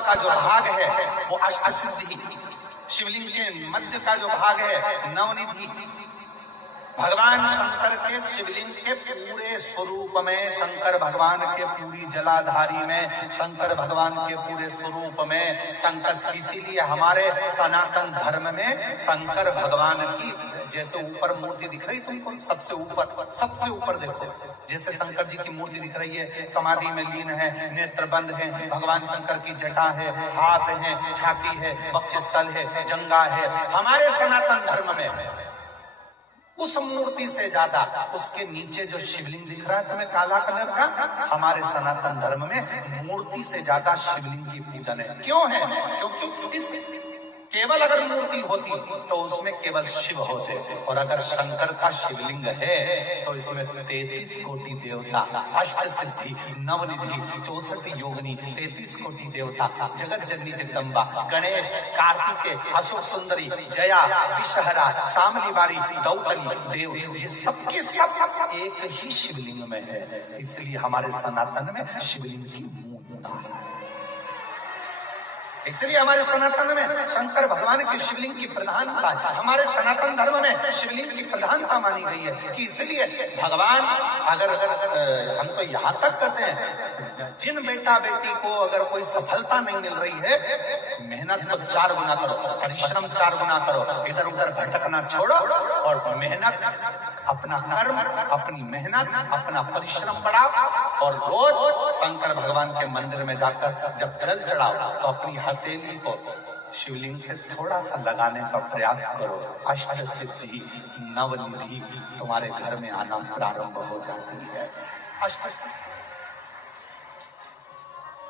का जो भाग है वो अष्टसिद्धि, शिवलिंग के मध्य का जो भाग है नवनिधि। भगवान शंकर के शिवलिंग के पूरे स्वरूप में, शंकर भगवान के पूरी जलाधारी में, शंकर भगवान के पूरे स्वरूप में शंकर, इसीलिए हमारे सनातन धर्म में शंकर भगवान की जैसे ऊपर मूर्ति दिख रही तुमको, सबसे ऊपर देखो, जैसे शंकर जी की मूर्ति दिख रही है, समाधि में लीन है, नेत्र बंद है, भगवान शंकर की जटा है, हाथ है, छाती है, वक्षस्थल है, जंघा है। हमारे सनातन धर्म में उस मूर्ति से ज्यादा उसके नीचे जो शिवलिंग दिख रहा है तुम्हें काला कलर का, हमारे सनातन धर्म में मूर्ति से ज्यादा शिवलिंग की पूजन है। क्यों है? क्योंकि इस केवल अगर मूर्ति होती तो उसमें केवल शिव होते, और अगर शंकर का शिवलिंग है तो इसमें 33 कोटि देवता, अष्ट सिद्धि, नवनिधि, 64 योगिनी, 33 कोटि देवता, जगत जननी जगदम्बा, गणेश, कार्तिकेय, अशोक सुंदरी, जया, विषहरा, शामली बारी, गौतली, देव, ये सबके सब एक ही शिवलिंग में है। इसलिए हमारे सनातन में शिवलिंग की मूर्ति है। इसलिए हमारे सनातन में शंकर भगवान के शिवलिंग की प्रधानता, हमारे सनातन धर्म में शिवलिंग की प्रधानता मानी गई है कि इसलिए भगवान, अगर हम तो यहाँ तक कहते हैं जिन बेटा बेटी को अगर कोई सफलता नहीं मिल रही है, मेहनत तो 4 गुना करो, परिश्रम 4 गुना करो, इधर उधर भटकना छोड़ो और मेहनत, अपना कर्म, अपनी मेहनत, अपना परिश्रम बढ़ाओ, और रोज शंकर भगवान के मंदिर में जाकर जब जल चढ़ाओ तो अपनी हथेली को शिवलिंग से थोड़ा सा लगाने का प्रयास करो। अष्ट सिद्धि, नवनिधि तुम्हारे घर में आना प्रारंभ हो जाती है। अष्ट सिद्धि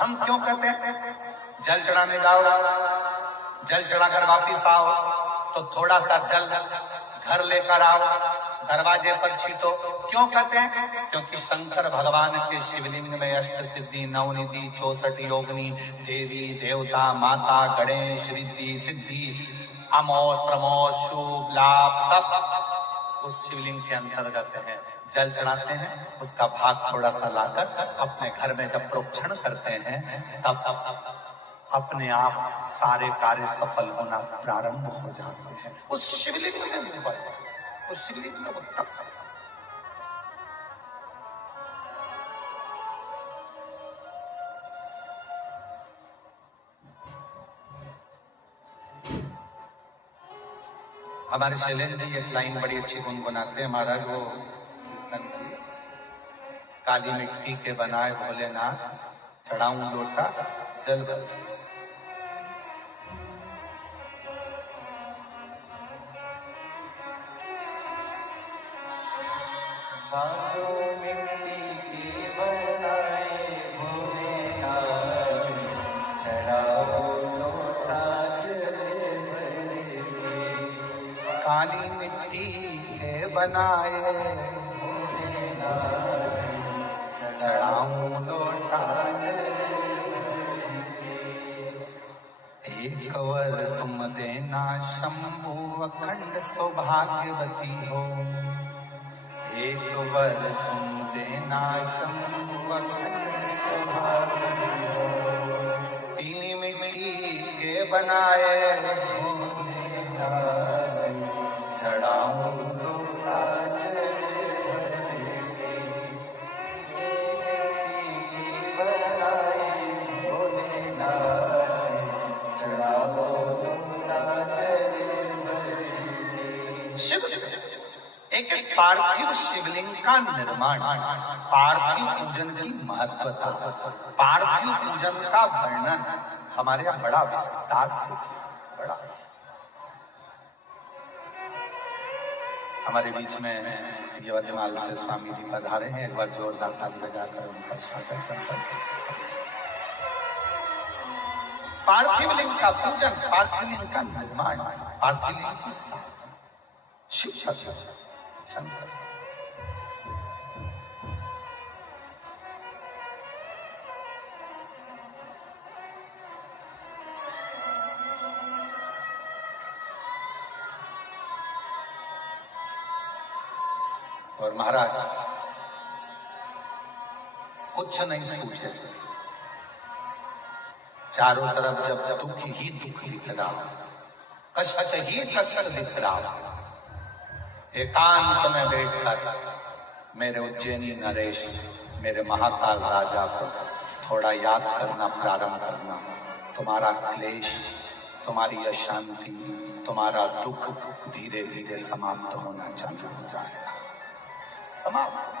हम क्यों कहते हैं? जल चढ़ाने जाओ, जल चढ़ाकर वापिस आओ तो थोड़ा सा जल घर लेकर आओ, दरवाजे पर छीटो। क्यों कहते हैं? क्योंकि शंकर भगवान के शिवलिंग में अष्ट सिद्धि, नवनिधि, 64 योगिनी, देवी देवता, माता, गणेश, रिद्धि सिद्धि, अमोर प्रमोद, शुभ लाभ सब उस शिवलिंग के अंतर्गत है। जल चढ़ाते हैं, उसका भाग थोड़ा सा लाकर अपने घर में जब प्रोक्षण करते हैं तब अपने आप सारे कार्य सफल होना प्रारंभ हो जाते हैं। उस शिवलिंग में उस शिवलिंग में वो तप हमारे शैलेंद्र जी एक लाइन बड़ी अच्छी गुनगुनाते हैं महाराज, वो काली मिट्टी के बनाए भोलेनाथ, चढ़ाऊं लोटा जल भर। काली मिट्टी के बनाए चढ़ाऊं लोटा, एक वर तुम देना शंभु अखंड सौभाग्यवती हो, एक वर तुम देना शंभु अखंड सौभाग्यवती हो। पीली मिट्टी के बनाए चढ़ाऊं लोटा शिव से एक पार्थिव शिवलिंग का निर्माण, पार्थिव पूजन की महत्वता, पार्थिव पूजन का वर्णन हमारे यहाँ बड़ा विस्तार से किया, बड़ा। हमारे बीच में यवतमाल से स्वामी जी पधारे हैं, एक बार जोरदार ताली बजाकर उनका स्वागत करते हैं। पार्थिव लिंग का पूजन, पार्थिव लिंग का निर्माण, पार्थिव लिंग की शिव शंकर। और महाराज कुछ नहीं सूझे, चारों तरफ जब दुख ही दुख दिख रहा, कष्ट ही कष्ट दिख रहा, एकांत में बैठकर मेरे उज्जैनी नरेश, मेरे महाकाल राजा को थोड़ा याद करना प्रारंभ करना, तुम्हारा क्लेश, तुम्हारी अशांति, तुम्हारा दुख धीरे धीरे समाप्त होना चालू हो जाएगा। समाप्त।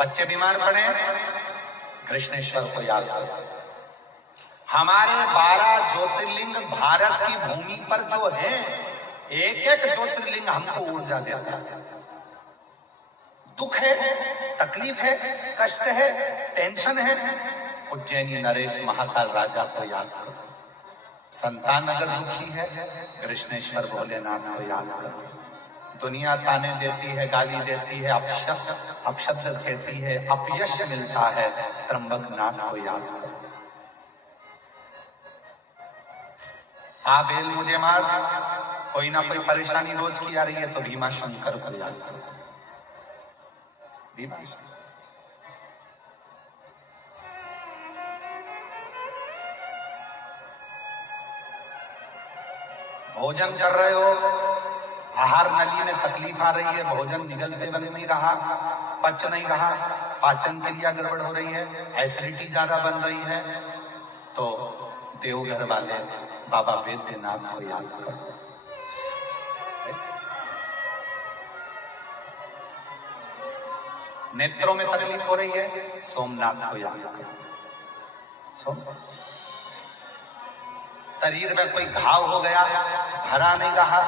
बच्चे बीमार पड़े, कृष्णेश्वर को याद करो। हमारे 12 ज्योतिर्लिंग भारत की भूमि पर जो है, एक एक ज्योतिर्लिंग हमको ऊर्जा देता है। दुख है, तकलीफ है, कष्ट है, टेंशन है, उज्जैनी नरेश महाकाल राजा को याद करो। संतान अगर दुखी है, कृष्णेश्वर भोलेनाथ को याद करो। दुनिया ताने देती है, गाली देती है, अपशब्द कहती है, अपयश मिलता है, त्र्यंबकनाथ को याद करो। हाँ बेल मुझे मार, कोई ना कोई परेशानी रोज की आ रही है तो भीमा शंकर को याद करो। भीमा शंकर। भोजन कर रहे हो, आहार नली में तकलीफ आ रही है, भोजन निगलते बन नहीं रहा, पच नहीं रहा, पाचन क्रिया गड़बड़ हो रही है, एसिडिटी ज्यादा बन रही है, तो देवघर वाले बाबा वैद्यनाथ को याद करो। नेत्रों में तकलीफ हो रही है, सोमनाथ को याद करो। शरीर में कोई घाव हो गया, भरा नहीं रहा,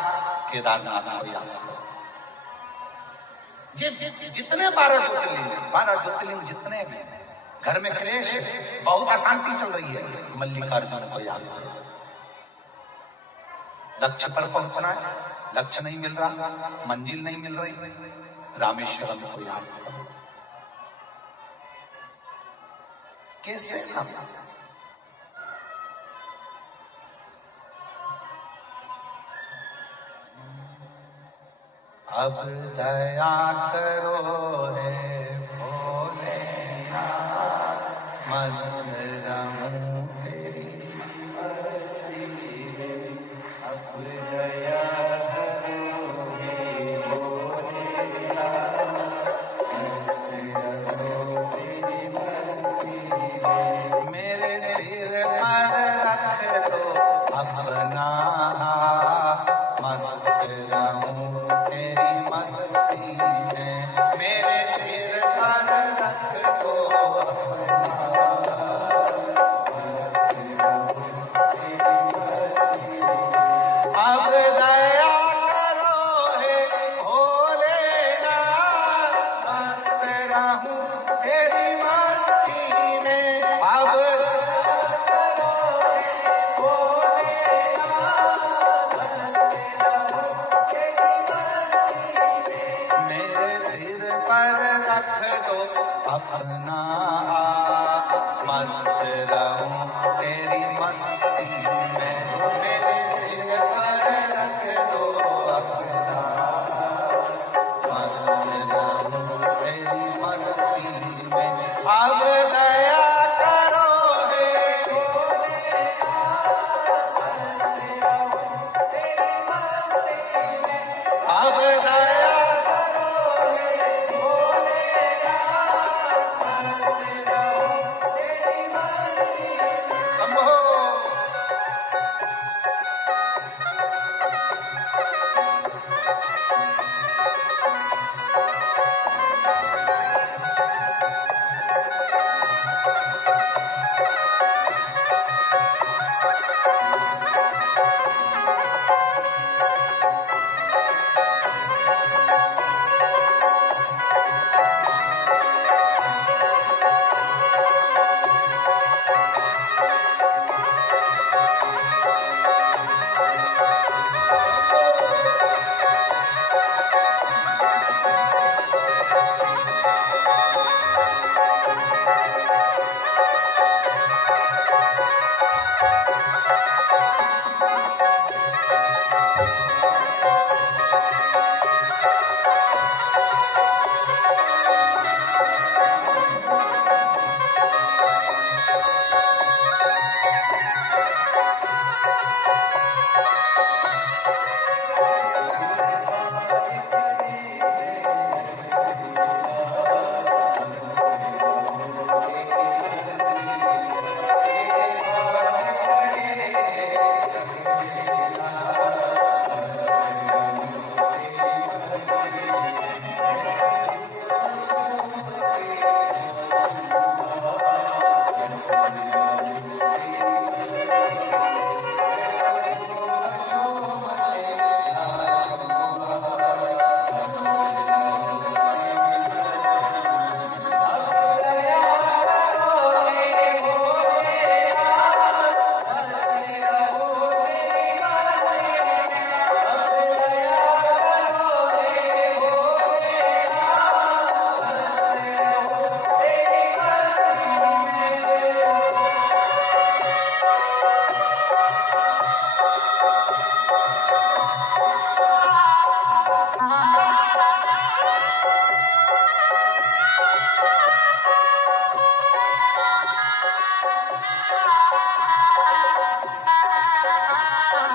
केदारनाथ को याद करो। जितने 12 ज्योतिर्लिंग जितने भी, घर में क्लेश, बहुत अशांति चल रही है, मल्लिकार्जुन को याद करो। लक्ष्य पर पहुंचना है, लक्ष्य नहीं मिल रहा, मंजिल नहीं मिल रही, रामेश्वरम को याद करो। कैसे हम अब दया करो है भोलेनाथ, मस्त रहूं तेरी मस्ती में। अब दया करो है भोलेनाथ, मस्त रहूं तेरी मस्ती में। मेरे सिर पर रख दो अपना, मस्त रहूं तेरी मस्ती में। मेरे सिर पर रख दो अपना, अब दया करो हे भोलेनाथ, मस्त रहूं तेरी मस्ती में। अब करो हे भोलेनाथ, मस्त रहूं तेरी मस्ती में। मेरे सिर पर रख दो अपना